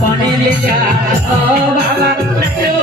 पानी लिखा ओ बाबा नटू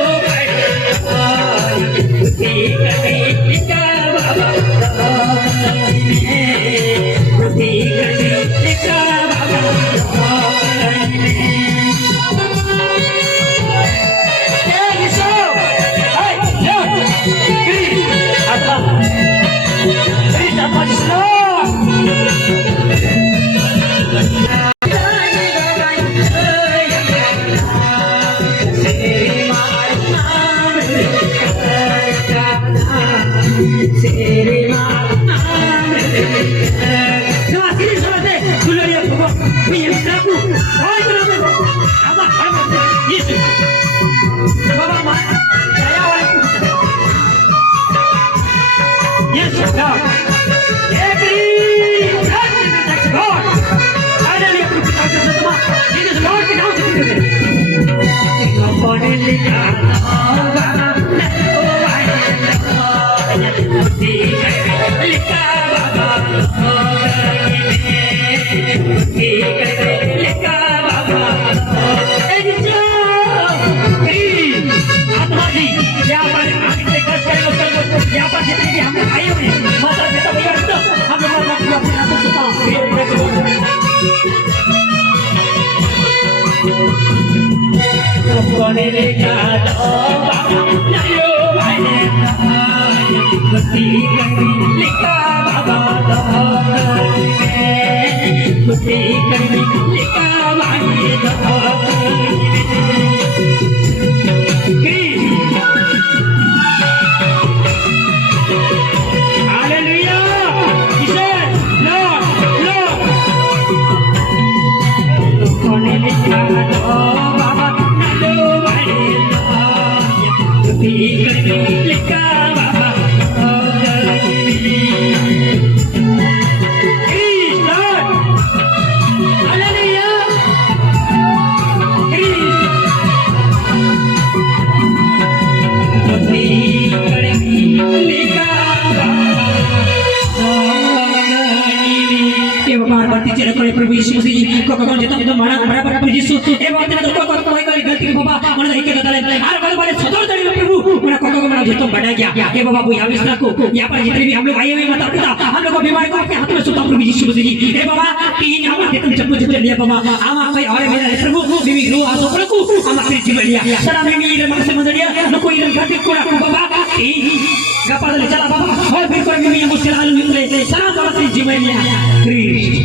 बुद्धि कभी लिखा बाबा बुद्धि कभी लिखा बाबा प्रभु यीशु मसीह को कौन जता तो मारा बराबर प्रभु यीशु ए बात ने तो को कोई कोई गलती के बाबा मन नहीं के दले हर बार बारे सदर दड़ी प्रभु मेरा को को मेरा जतो बढ़ा गया ए बाबा बुया विश्वास को यहां पर जितने भी हम लोग आए हुए माता पिता हम लोग को बीमार को आपके हाथ में सुता प्रभु यीशु मसीह ए बाबा तीन हम के तुम चप्पू चप्पू लिया बाबा हम कोई और मेरा प्रभु बीवी रो आसो प्रभु हम फिर जीवन लिया सरा में मेरे मन से मदरिया न कोई गलती को बाबा गपादले चला बाबा और फिर कोई भी मुश्किल हाल में सरा बाबा जीवन लिया